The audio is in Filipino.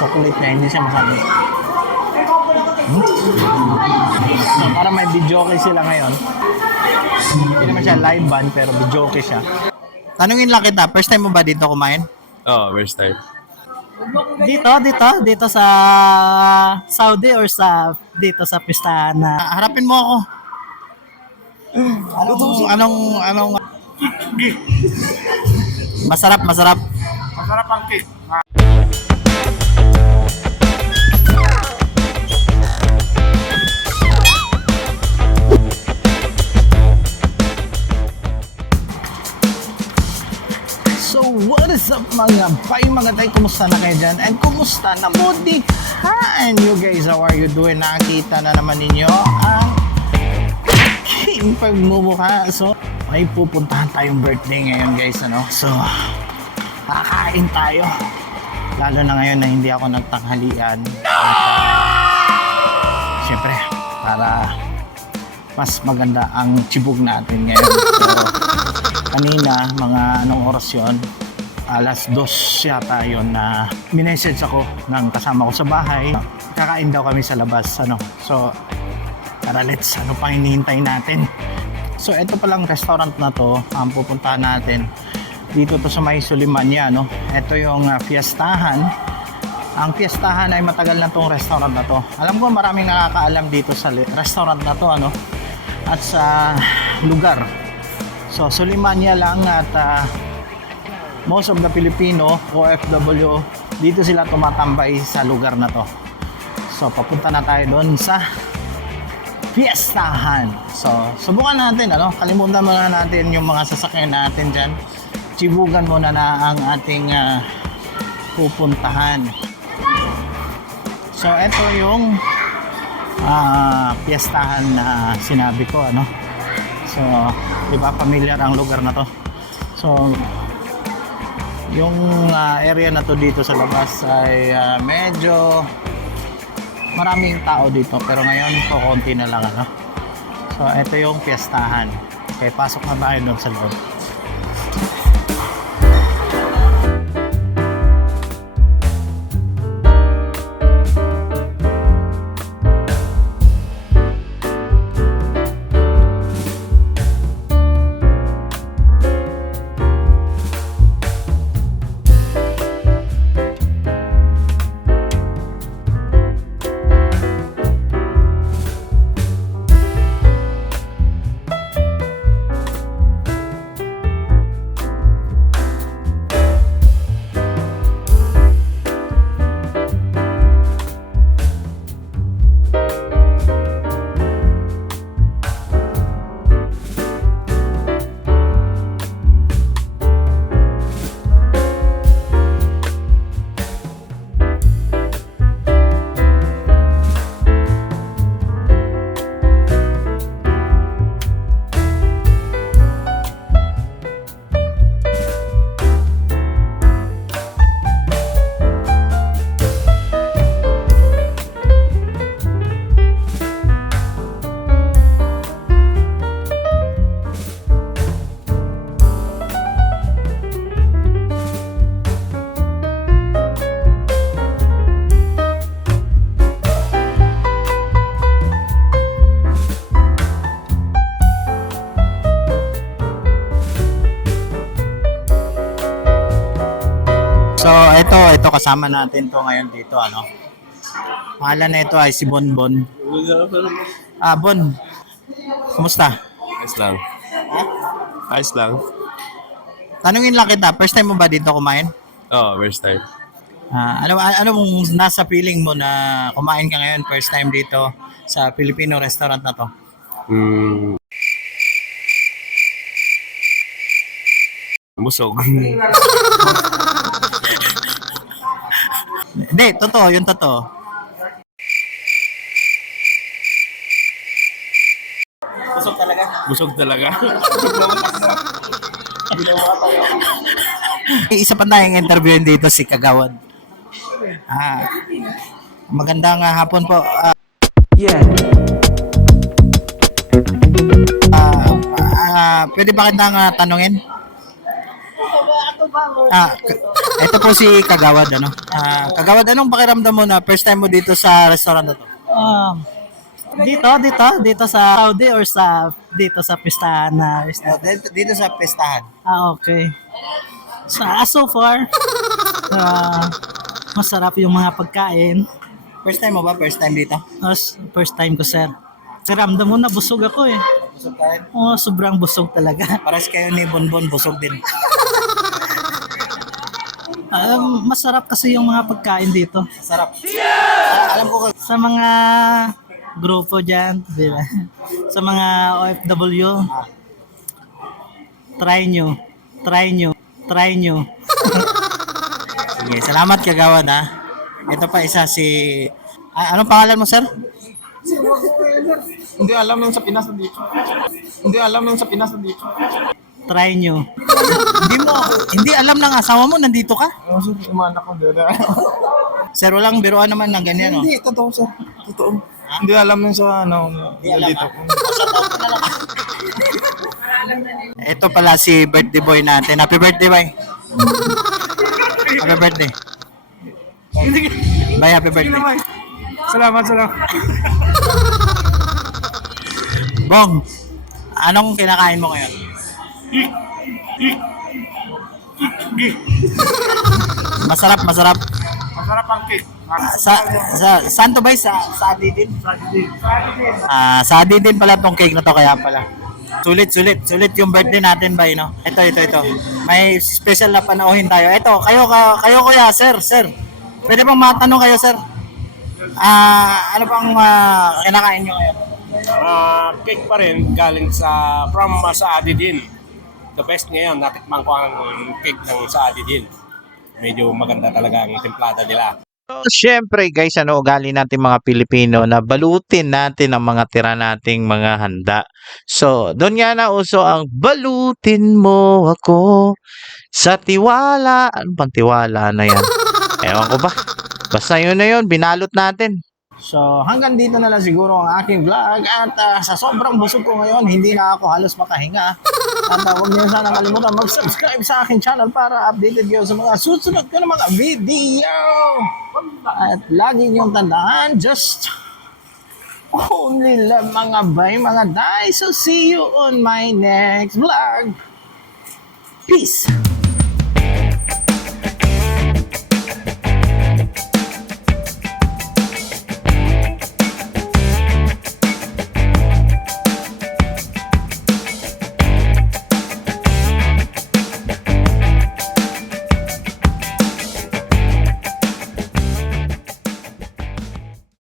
chocolate na hindi siya masabi. Hmm? So, para may video okay sila ngayon. Hindi naman siya live band, pero video okay siya. Tanungin lang kita, first time mo ba dito kumain? Oo, oh, first time. Dito, dito, dito sa Saudi or sa dito sa pistahan na harapin mo ako. Anong anong anong Masarap, masarap. Masarap ang cake. Mga bay, mga tay? Kumusta na kayo dyan? And kumusta na modihan? You guys, how are you doing? Nakakita na naman ninyo ang aking pagmumukha. So, may pupuntahan tayong birthday ngayon guys, ano? So, kakain tayo. Lalo na ngayon na hindi ako nagtanghalian. Uh, Siyempre, para mas maganda ang chibog natin ngayon. So, kanina, mga anong oras yun, alas dos yata yun na minessage ako ng kasama ko sa bahay. Kakain daw kami sa labas. Ano. So, tara let's, ano pang hinihintay natin? So, ito palang restaurant na to, ang pupuntahan natin. Dito to sa may Sulimanya, no? Ito yung uh, Fiestahan. Ang Fiestahan ay matagal na tong restaurant na to. Alam ko maraming nakakaalam dito sa restaurant na to, ano? At sa lugar. So, Sulimanya lang at ah, most of the Filipino, OFW, dito sila tumatambay sa lugar na to. So, papunta na tayo doon sa Fiestahan. So, subukan natin, ano? Kalimutan muna natin yung mga sasakyan natin dyan. Chibugan muna na ang ating ah, pupuntahan. So, ito yung ah, Fiestahan na sinabi ko, ano? So, di ba familiar ang lugar na to? So, yung ah, area na to dito sa labas ay ah, medyo maraming tao dito pero ngayon po konti na lang ano. So, ito yung fiestahan. Okay, pasok na tayo doon sa loob. Ito, ito kasama natin to ngayon dito, ano. Pangalan na ito ay si Bonbon. Ah, Bon. Kumusta? Ayos lang. Ayos lang. Tanungin lang kita, first time mo ba dito kumain? Oo, oh, first time. Ah, ano ano mong nasa feeling mo na kumain ka ngayon first time dito sa Filipino restaurant na to? Mm. Busog. Hindi, totoo, yung totoo. Busog talaga. Busog talaga. Isa pa tayong interviewin dito si Kagawad. Ah, magandang ah, hapon po. Ah, Yeah. ah, ah, pwede ba kitang ah, tanungin? Ah, ka- ito po si Kagawad, ano? Ah, Kagawad, anong pakiramdam mo na first time mo dito sa restaurant na to? Um, dito, dito, dito sa Saudi or sa dito sa pistahan na Oh, restaurant? dito, dito sa pestahan. Ah, okay. So, ah, so far, ah, masarap yung mga pagkain. First time mo ba? First time dito? As first time ko, sir. Karamdam mo na busog ako eh. Busog kain? Oh, sobrang busog talaga. Paras kayo ni Bonbon, busog din. Um, masarap kasi yung mga pagkain dito. Sarap. Ah, alam ko, Sa mga grupo dyan, di ba? Sa mga OFW, try nyo, try nyo, try nyo. Sige, salamat Kagawad ha. Ito pa isa si... Ah, anong pangalan mo, sir? Hindi alam yung sa Pinas na dito. Hindi alam yung sa Pinas na dito. Try nyo. hindi mo, hindi alam ng asawa mo, nandito ka? Ano sa umanak ko dito? Sir, walang biruan naman ng ganyan, no? Hindi, totoo sir. Totoo. Hindi alam yung sa ano, alam, dito. Ito pala si birthday boy natin. Happy birthday, boy. Happy birthday. Bye, happy birthday. Salamat, salamat. Bong, anong kinakain mo ngayon? Masarap, masarap. Masarap ang cake. Ah, Sa, sa, saan to ba? Sa, sa Adidin? Ah, sa Adidin pala tong cake na to kaya pala. Sulit, sulit, sulit yung birthday natin ba, no? Ito, ito, ito. May special na panauhin tayo. Ito, kayo, kayo, kayo kuya, sir, sir. Pwede bang matanong kayo, sir? Ah, ano bang ah, kinakain nyo ngayon? Ah, cake pa rin galing sa from uh, Saadi din. The best ngayon, natikman ko ang cake ng Saadi din. Medyo maganda talaga ang templada nila. So, syempre guys, ano ugali natin mga Pilipino na balutin natin ang mga tira nating mga handa. So, doon nga na uso ang balutin mo ako sa tiwala. Ano bang tiwala na yan? Ewan ko ba? Basta yun na yun, binalot natin. So, hanggang dito na lang siguro ang aking vlog at ah, sa sobrang busog ko ngayon, hindi na ako halos makahinga. At uh, huwag niyo sana kalimutan mag-subscribe sa aking channel para updated kayo sa mga susunod ko na mga video. At lagi niyong tandaan, just only love mga bay, mga day. So, see you on my next vlog. Peace!